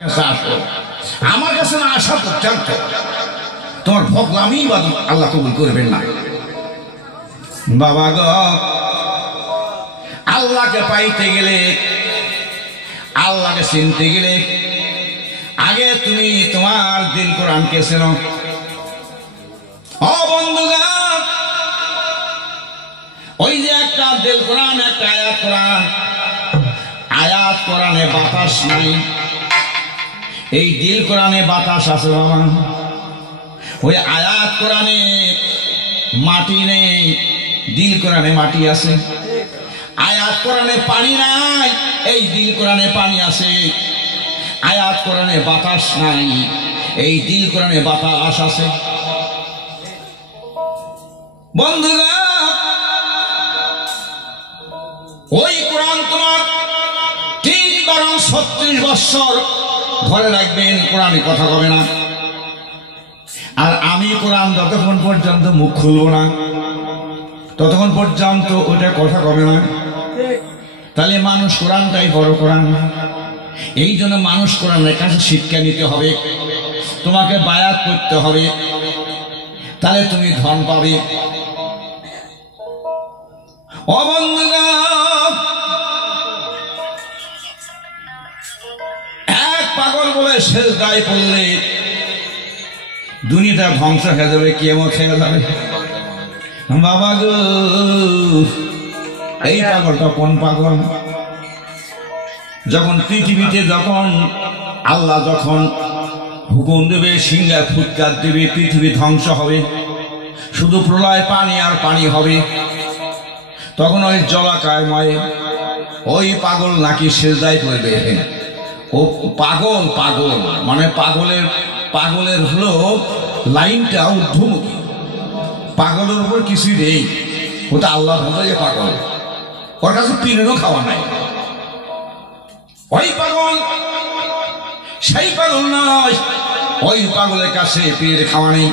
আমার কাছে না আসা পর্যন্ত তোমার ভোগলামি আল্লাহ কবুল করবেন না। বাবা গো, আল্লাহকে পাইতে গেলে, আল্লাহকে চিনতে গেলে আগে তুমি তোমার দিল কোরআনকে চেনো। ও বন্ধুগণ, ওই যে একটা দিল কোরআন, একটা আয়াত কোরআন, আয়াত কোরআনে বাতাস নাই, এই দিল কোরআনে বাতাস আছে বাবা। ওই আয়াত কোরআনে মাটি নেই, দিল কোরআনে মাটি আছে। আয়াত কোরআনে পানি নাই, এই দিল কোরআনে পানি আছে। আয়াত কোরআনে বাতাস নাই, এই দিল কোরআনে বাতাস আছে। বন্ধুরা, ওই কোরআন তোমার ৩-৩৬ বৎসর ধরে রাখবেন, কোরআনে কথা কবে না। আর আমি কোরআন যতক্ষণ পর্যন্ত মুখ খুলবো না ততক্ষণ পর্যন্ত ওটা কথা কবে না। তাহলে মানুষ কোরআনটাই বড় কোরআন। এই জন্য মানুষ কোরআনের কাছে শিক্ষা নিতে হবে, তোমাকে বায়াত করতে হবে, তাহলে তুমি ধন পাবে। ও বন্ধুগণ, এক পাগল বলে সেজদায় পড়লে দুনিয়াটা ধ্বংস হয়ে যাবে, কিয়ামত হয়ে যাবে। বাবা গো, এই পাগলটা কোন পাগল? যখন পৃথিবীতে যখন আল্লাহ যখন হুকুম দেবে, সিংহা ফুৎকার দেবে, পৃথিবী ধ্বংস হবে, শুধু প্রলয় পানি আর পানি হবে, তখন ওই জলাকায়ময় ওই পাগল নাকি সেজদায় পড়বে। ও পাগল, পাগল মানে পাগলের হলো লাইনটা ঊর্ধ্বমুখী, পাগলের উপর কিছুই নেই, ওটা আল্লাহ ভাবে পাগল, ওর কাছে পিনেরও খাওয়া নাই। ওই পাগল সেই পাগল নয়, ওই পাগলের কাছে পীরের খাওয়া নেই।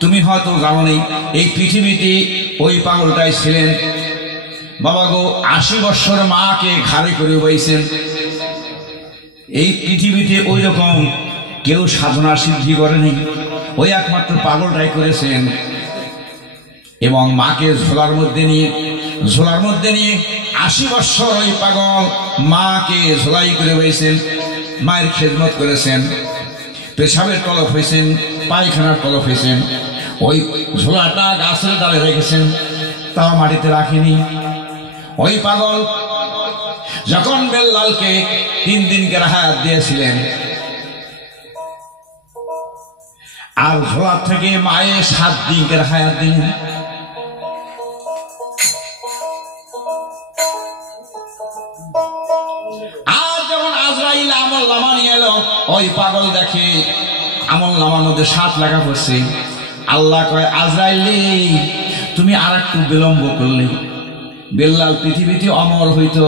তুমি হয়তো জানো নেই, এই পৃথিবীতে ওই পাগলটাই ছিলেন। বাবা গো, ৮০ বৎসর মাকে ঘাড়ে করে বইছেন। এই পৃথিবীতে ওই রকম কেউ সাধনা সিদ্ধি করেনি, ওই একমাত্র পাগলটাই করেছেন। এবং মাকে ঝোলার মধ্যে নিয়ে ৮০ বৎসর ওই পাগল মাকে ঝোলাই করে বইছেন, মায়ের খেদমত করেছেন, পেশাবের তলব হয়েছেন, পায়খানার তলব হয়েছেন। ওই ঝোলাটা গাছের ডালে রেখেছেন, তাও মাটিতে রাখেনি। ওই পাগল যখন বেল্লালকে ৩ দিনকে হায়াত দিয়েছিলেন, আর ঝোলার থেকে মায়ের ৭ দিনকে হায়াত দিলেন। আর যখন আজরাইল আমল নামা নিয়ে এলো, ওই পাগল দেখে আমল নামার মধ্যে ৭ লেখা পড়ছে। আল্লাহ কয়, আজরাইল তুমি আর একটু বিলম্ব করলে বেল্লাল পৃথিবীতে অমর হইতো।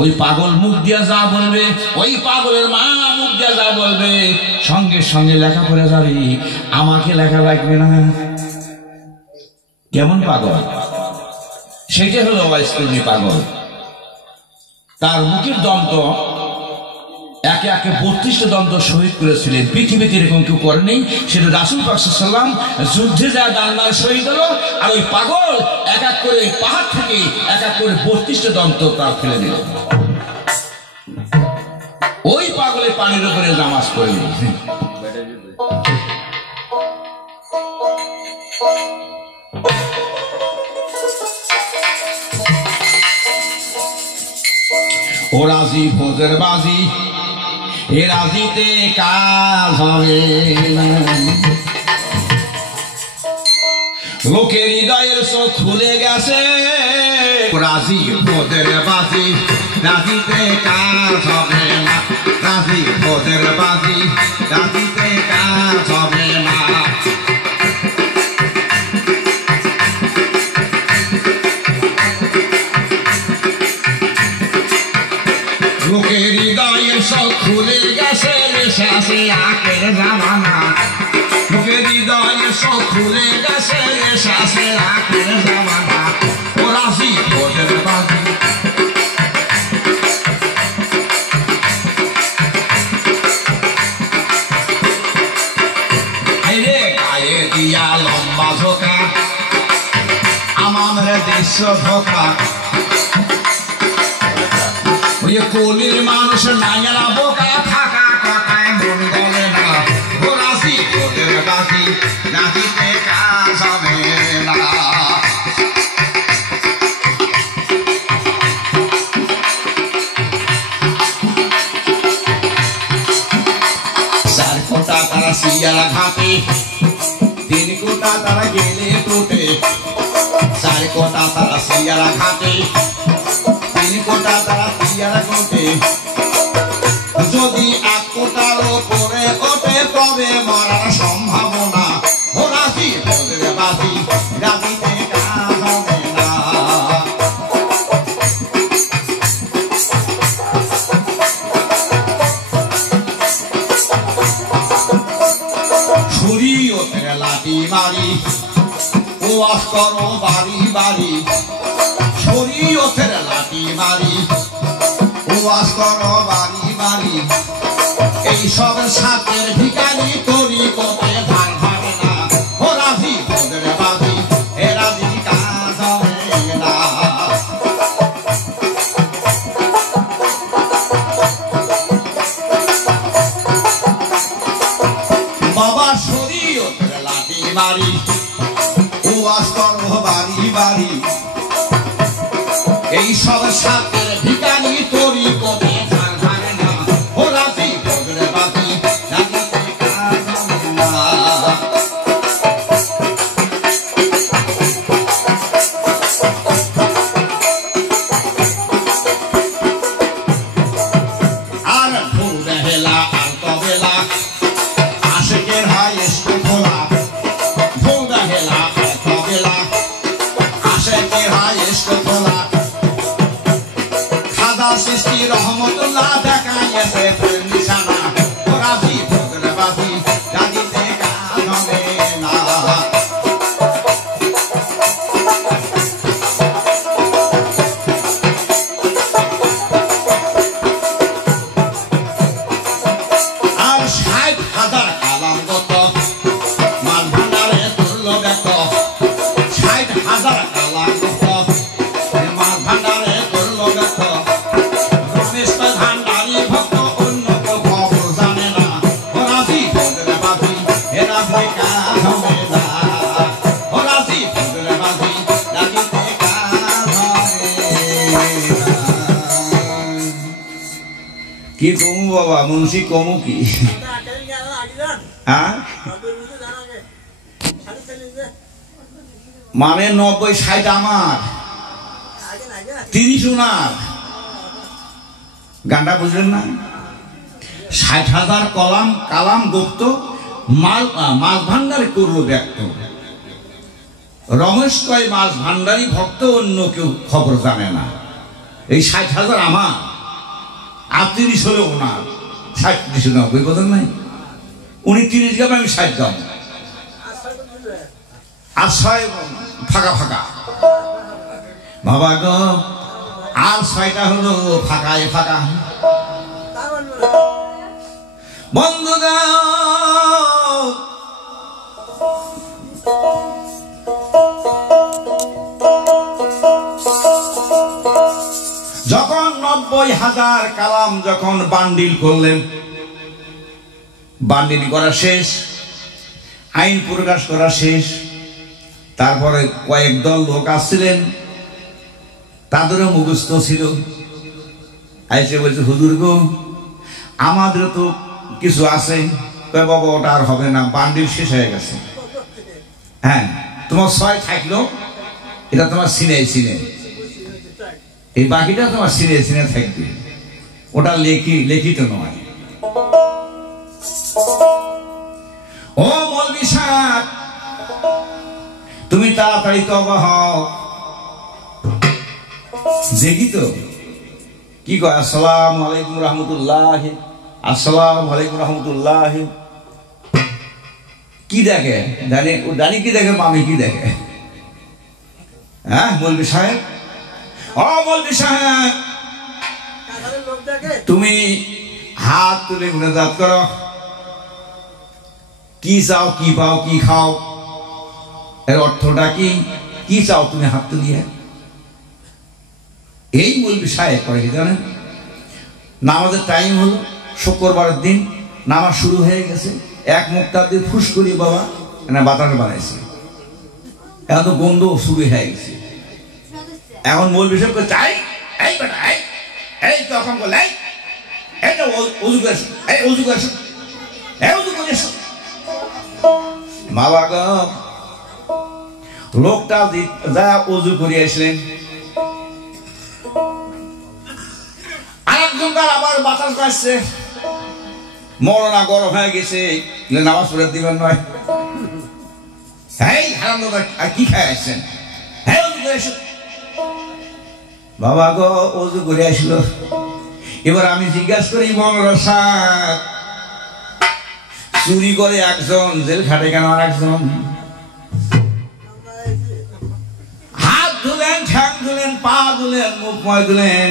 ওই পাগল মুখ দিয়া যা বলবে, ওই পাগলের মা মুখ দিয়া যা বলবে, সঙ্গে সঙ্গে লেখা করে যাবে, আমাকে লেখা লাগবে না। কেমন পাগল? সেটা হলো ওয়াইসকুনি পাগল। তার মুখের দন্ত একে একে ৩২টা দন্ত শহীদ করেছিলেন, পৃথিবীতে এরকম কেউ করেনি। সেটা রাসূল পাক সাল্লাল্লাহু আলাইহি ওয়াসাল্লাম যুদ্ধে যা দান্দার শহীদ হলো, আর ওই পাগল এক এক করে পাহাড় থেকে এক এক করে ৩২টা দন্ত তার ফেলে দিল। ওই পাগলের পানির উপরে নামাজ পড়ে। ও রাজি ভোজের বাজি, এ রাজিতে কাজ হবে, লোকের হৃদয়ের চোখ খুলে গেছে। রাজি ভোজের বাজি, রাজিতে কাজ হবে না, রাজি ভোজের বাজি, রাজিতে কাজ হবে না। লোকের হৃদয়ের চোখ খুলে গেছে, রেশে আছে আখের জামানা। লোকের হৃদয়ের চোখ খুলে গেছে, রেশে আছে আখের জামানা। ও রাজি ভোজের বাজি, করছো ধোকা ওই কলির মানুষ নাইয়ারা বোকা থাকা কথায় মন বলে না ঘোরাসি ওদের বাকি নাচিতে কাজ হবে না তারা সিয়ারা ঘাটে 3 কোটা তারা গেলে টোটে 4 কোটা তারা সিয়ারা ঘাটে 3 কোটা তারা সিয়ারা ঘাটে যদি 1 কোটার উপরে ওঠে তবে মরার সম্ভাবনা ঘোরাসি ওদের বাজি রাজিতে কাজ হবে না শরীয়তের লাঠি মারি ওয়াজ করো বাড়ি বাড়ি শরীয়তের লাঠি মারি ওয়াজ করো বাড়ি বাড়ি এই সব সাথের ভিখারি তরি কোতে ধার ধারে না ও রাজি ওদের বাজি এ রাজি কাজ হবে না বাবা শরীয়তের লাঠি মারি ওয়াজ করো বাড়ি বাড়ি এই সব সাথের ভিখারি তরি কোতে ধার ধারে না ও রাজি ওদের বাজি রাজিতে কাজ হবে না আর ভুল বেহেলা আর তবেলা আশেকের হয় স্কুল খোলা ভুল বেহেলা আর তবেলা আশেকের হয় স্কুল খোলা খাজা সৃষ্টি রহমতুল্লাহ দেখাইছে প্রেম নিশানা ও রাজি ওদের বাজি রাজিতে কাজ হবে না আর 60,000 কালাম গত মাল ভান্ডারে তুলল ব্যক্ত 60,000 কালাম গত মাল ভান্ডারে তুলল ব্যক্ত রমেশ ভান্ডারি ভক্ত অন্য কেউ খবর জানে না ও রাজি ওদের বাজি এ রাজি কাজ হবে না ও রাজি ওদের বাজি রাজিতে কাজ হবে না কি কমু বাবা মুন্সি কমু কি হ্যাঁ মানে 90-60 আমার 30 ওনার গানটা বুঝলেন না 60,000 কলাম কালাম গুপ্ত মাছ ভান্ডারে করলো ব্যক্ত রমেশ কয় মাছ ভান্ডারি ভক্ত অন্য কেউ খবর জানে না এই 60,000 আমার আর 30 হলো ওনার 60-90 বোঝেন নাই উনি 30 গ্রাম আমি 60 গ্রাম আর 6 ফাঁকা ফাঁকা বাবা গো আর 6টা হলো ফাঁকায় ফাঁকা বন্ধুগণ যখন 90,000 কালাম যখন বান্ডিল করলেন বান্ডিল করা শেষ আইন প্রকাশ করা শেষ তারপরে কয়েক দল লোক আসছিলেন তাদেরও মুখস্থ ছিল আইসে বলছে হুজুর গো আমাদের তো কিছু আছে বাবা ওটা আর হবে না বান্ডিল শেষ হয়ে গেছে হ্যাঁ তোমার 6 থাকলো এটা তোমার সিনে এই বাকিটা তোমার সিনে থাকবে ওটা লিখিত নয় ও মৌলভী সাহেব তুমি তাড়াতাড়ি তওবা হও দেখি তো কি কয় আসসালামু আলাইকুম রহমতুল্লাহ আসসালামু আলাইকুম রহমতুল্লাহ কি দেখে জানি কি দেখে মামি কি দেখে হ্যাঁ মৌলভী সাহেব ও মৌলভী সাহেব তুমি হাত তুলে গুণাজাত করো কি চাও কি পাও কি খাও এর অর্থটা কি চাও তুমি হাত তুলিয়ে এই মৌলবি সাহেব করে কি জানেন, নামাজের টাইম হলো, শুক্রবারের দিন নামাজ শুরু হয়ে গেছে, এক মুখটা দিয়ে ফুস করি বাবা বাতাস বানাইছে, এখন তো গন্ধ শুরু হয়ে গেছে। এখন মৌলবি সাহেব চাই এই বেটা এই তখন বলে এইটা উজু করে আসুন, এই উজু করে আসুন, এই উজু করে আসুন। বাবা গো, লোকটা যা উজু করে আসলেন, আরেকজনকার আবার বাতাস বাজছে, মরনা গরম হয়ে গেছে, নামাজ পড়ে দিবেন নয়। এই হারামদাদা আর কি খায় আসছেন, হ্যাঁ উজু করে আসুন। বাবা গো উজু করে আসলো, এবার আমি জিজ্ঞাসা করি মৌলানা সাহেব, চুরি করে একজন, জেল খাটে কেন আর একজন? হাত ধুলেন, ঠ্যাং ধুলেন, পা ধুলেন, মুখ ময় ধুলেন,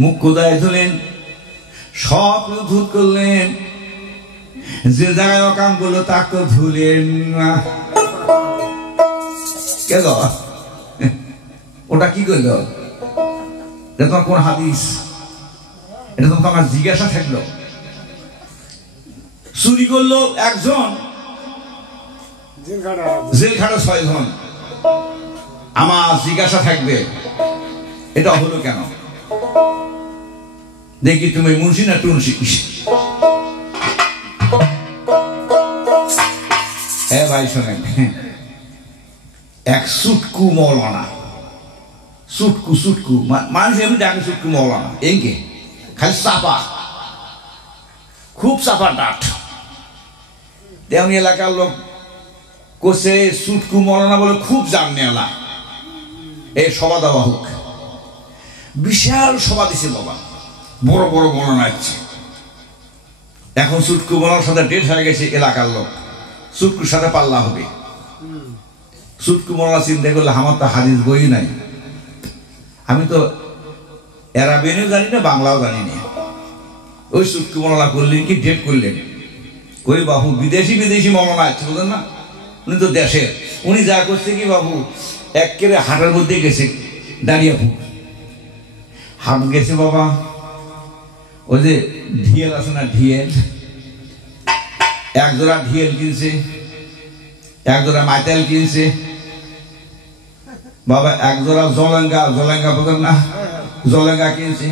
মুখ কোদায় ধুলেন, সব ধুত করলেন, যে জায়গায় অকাম করলো তা তো ধুলেন না। কে গো ওটা কি করলো? এটা তোমার কোন হাদিস? এটা তো আমার জিজ্ঞাসা থাকলো। চুরি করলো একজন, জেল খাটো 6 জন, আমার জিজ্ঞাসা থাকবে এটা হলো কেন? দেখি তুমি মুন্সি না টুনসি? হ্যাঁ ভাই শোনেন, এক সুটকু মৌলানা, সুটকু সুটকু মানুষ এমনি ডাকে সুটকু মৌলানা, এঁকে খালি চাপা, খুব চাপা ডাট। তেমনি এলাকার লোক কোসে সুটকু মৌলানা বলে খুব জাননে এলা, এই সভা দেওয়া হোক। বিশাল সভা দিছে বাবা, বড় বড় মৌলানা আছে। এখন সুটকু মৌলানার সাথে ডেট হয়ে গেছে এলাকার লোক, সুটকুর সাথে পাল্লা হবে। সুটকু মৌলানা চিন্তা করলে আমার তো হাদিস বই নাই, আমি তো এরাবিয়ানও জানি না, বাংলাও জানি না। ওই সুটকু মৌলানা করলেন কি, ডেট করলেন, কই বাবু বিদেশি বিদেশি মৌলানা আছে বুঝলেন না, উনি তো দেশের। উনি যা করছে কি বাবু, একেবারে হাটের মধ্যে গেছে, দাঁড়িয়ে হাট গেছে বাবা, ওই যে ঢিয়েল আছে না, ঢিয়েল, একজোড়া ঢিয়েল কিনছে, একজোড়া মাইতেল কিনছে বাবা, একজোড়া জলেঙ্গা, জলেঙ্গা বলেন না, জলেঙ্গা কিনছে,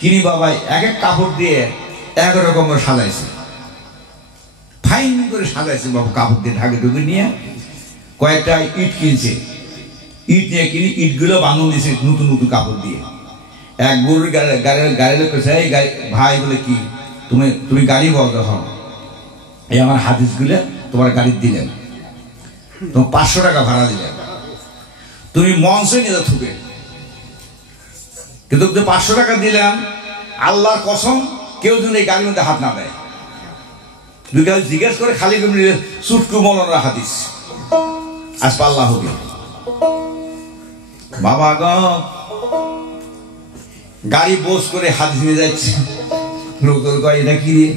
কিনি বাবা এক এক কাপড় দিয়ে এক রকম সাজাইছে, ফাইন করে সাজাইছে বাবু, কাপড় দিয়ে ঢাকে ঢুকে নিয়ে। কয়েকটা ইট কিনছে, ইট নিয়ে কিনি, ইটগুলো বাঁধন দিয়েছে নতুন নতুন কাপড় দিয়ে। এক গরুর গাড়ি লোক এই ভাই বলে কি তুমি গাড়ি বলতে হও, এই আমার হাদিসগুলো তোমার গাড়ি দিলেন, তোমার 500 টাকা ভাড়া দিলেন, তুমি মঞ্চে নিয়ে থুবে, কিন্তু 500 টাকা দিলাম, আল্লাহর কসম কেউ যেন এই গাড়ির মধ্যে হাত না দেয়। জিজ্ঞেস করে খালি সুটকু মৌলানার হাদিস, আজ পাল্লা হবে বাবা গ। গাড়ি বোস করে হাদিস নিয়ে যাচ্ছে, লোক কয় এটা কি রে?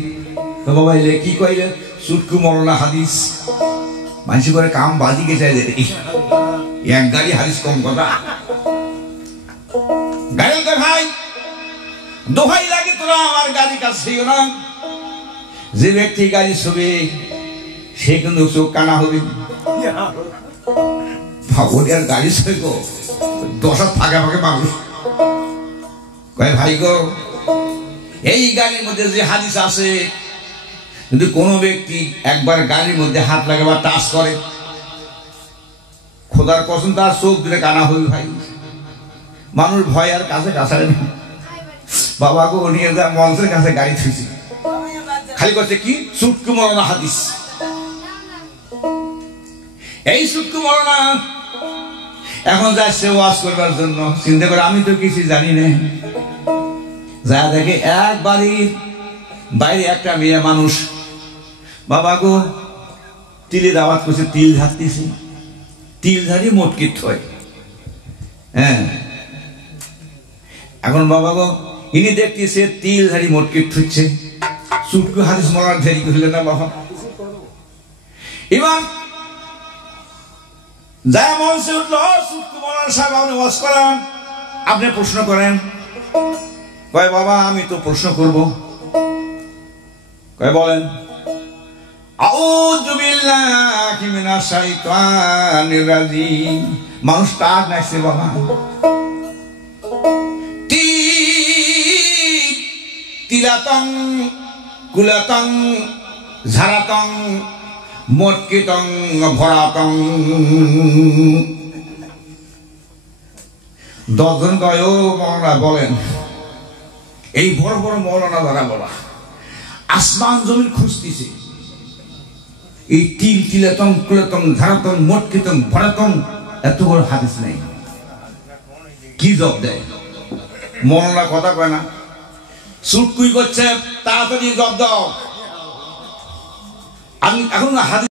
তো বাবা এলে কি কইলে? সুটকু মৌলানা হাদিস। মানুষ করে কাম বাজি গেছে, এক গাড়ি হাদিস কম কথা। গাড়ি ভাই দোহাই লাগে তোরা আমার গাড়ি কাছে না, যে ব্যক্তি গাড়ি ছবি সে কিন্তু চোখ কানা হবে। ভাগরিয়ার গাড়ি ছবি গো, 10 ফাঁকে ফাঁকে মানুষ কয় ভাই গো, এই গাড়ির মধ্যে যে হাদিস আছে, যদি কোনো ব্যক্তি একবার গাড়ির মধ্যে হাত লাগে বা টাচ করে, খোদার কসম তার চোখ দিলে কানা হই ভাই। মানুষ ভয় আর কাছে কাছাড়ে না। বাবা গো নিয়ে যা মঞ্চের কাছে গাড়ি থুইছে, খালি করছে কি সুটকু মৌলানা হাদিস। এই সুটকু মৌলানা এখন যাচ্ছে ওয়াজ করবার জন্য, চিন্তা করে আমি তো কিছু জানি না, যা দেখে এক বাড়ির বাইরে একটা মেয়ে মানুষ, বাবা গো তিলের আওয়াজ করছে, তিল ঝাড়তেছে, তিল ঝাড়ি মোটকিট হয়। হ্যাঁ, এখন বাবা গো ইনি দেখতেছে তিল ঝাড়ি মোটকিট হচ্ছে, সুটকু হাদিস মরার দেরি করলেন না বাবা। এবার যা মঞ্চে উঠলো, সুটকু মরার সাহেব আপনি ওয়াজ করান, আপনি প্রশ্ন করেন। কয় বাবা আমি তো প্রশ্ন করব। কয় বলেন। আউযু বিল্লাহি মিনাশ শাইতানির রাজিম। মানুষ টাক নাইছে বাবা। তিলাতং কুলাতং ঝারাতং মটকিতং ভরাতং। 10 জন কয় ও মৌলানা বলেন। এই বড় বড় মৌলানা দ্বারা বলা আসমান জমিন খুঁজতেছে, এই তিলাতং কুলাতং ঝারাতং মটকিতং ভরাতং এত বড় হাদিস নাই। কি জব দেয় মৌলানা? কথা কয় না, সুটকুই করছে, তাড়াতাড়ি জব দাও। আমি এখন হাদিস